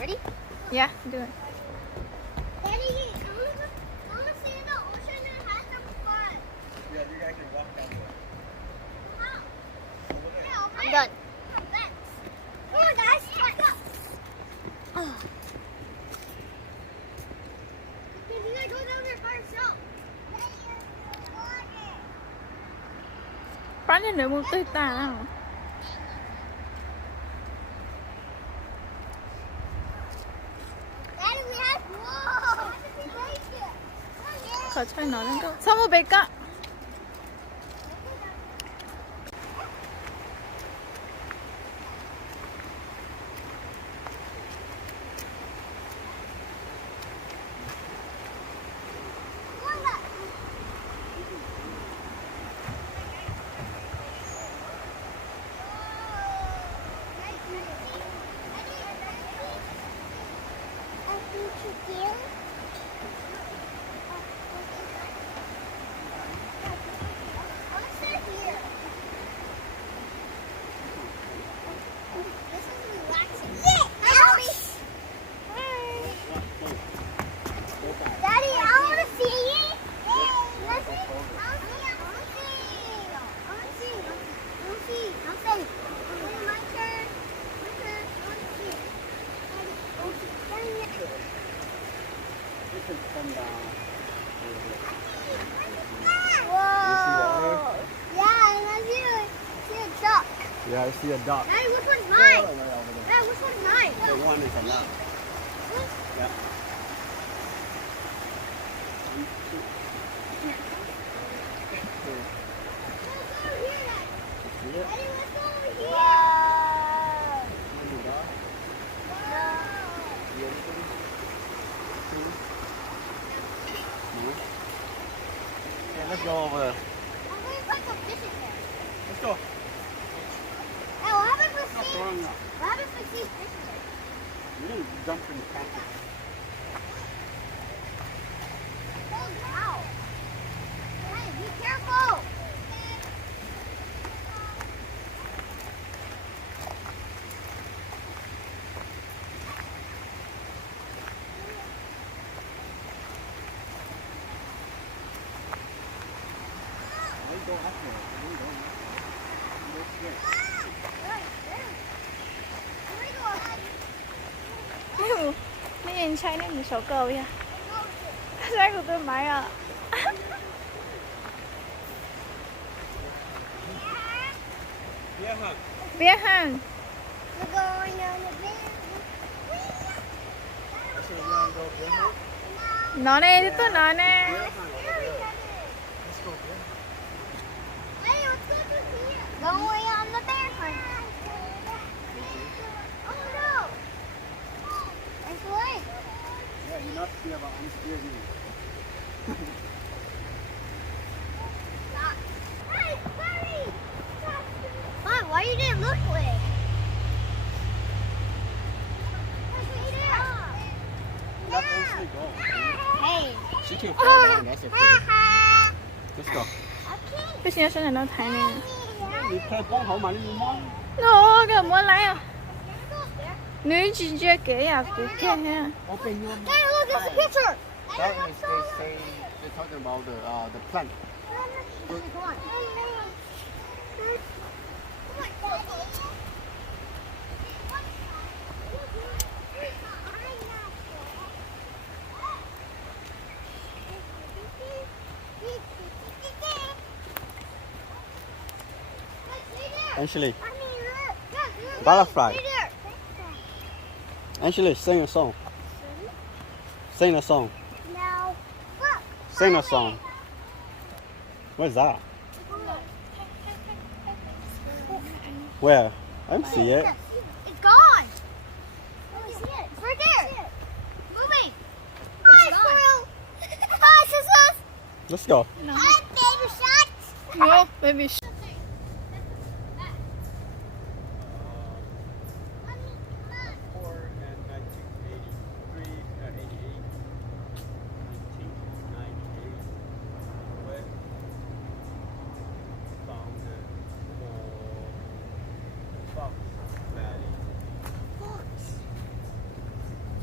Ready? Yeah, do it. Daddy, I want to see the ocean that has some fun. Yeah, you guys can walk down there. Wow. Over there. Yeah, I'm done. Come on, guys. Let's go. Oh. You gotta go down there by yourself. Paano na mo tao? Daddy, we have whoa. ขอช่วยหน่อยแล้วก็สมุเบกะ Yeah, I see a duck. Daddy, which one's Yeah, mine? right over there. Dad, which one's mine? The one is a duck. Yeah. See it? Daddy, let's go over here. There's a duck. See anything? See it? No? Okay, let's go over there. I'm going to put some fish in there. Let's go. Hey, what happens if Not we see? throwing up. What happens if we see fish in there? You didn't jump in the cactus. Oh, wow. Hey, be careful. Why you go up there? Why you going up there? You look scared. Right there. Where do we go? ไม่เห็นใช้ในมือ小狗呀ใช้กูตัวไม้อ่ะ Yeah, huh? เบี้ยห่าง We're going on the beach. I said, you want to go bear hunt? นอนเองที่ตัวนอนเอง Bear hunt over there. Let's go bear hunt. Hey, let's go to here. Going on the bear hunt. Oh no. It's late. Yeah, you're not scared, but I'm scared you. Stop. Hey, hurry. Mom, why you didn't look quick? Let Ainsley go. Hey. She can fall down, that's okay. Let's go. 不行，伸展到台面。你睇幫口嘛，你要摸。我嘅冇嚟啊！女主角嘅呀，佢嘅。 Open your mouth. Hey, look, it's a picture. That is, they're talking about the plant. Come on. Ashley, butterfly. Ashley, sing a song. Sing a song. Now, look. Sing a song. Where's that? Where? I don't see it. It's gone. Oh, I see it. It's right there. Moving. Hi, squirrel. Hi, sisters. Let's go. Hi, baby shots. No, baby.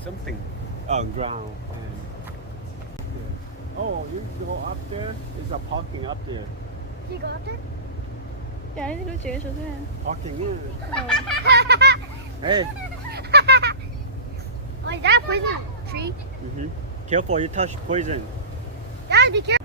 something ground. And oh, you go up there. There's a parking up there. You go up there? dạ đi đuổi chuyện rồi thế. Parking in. Hey. Oh, is that a poison tree? Careful, you touch poison. Guys, be careful.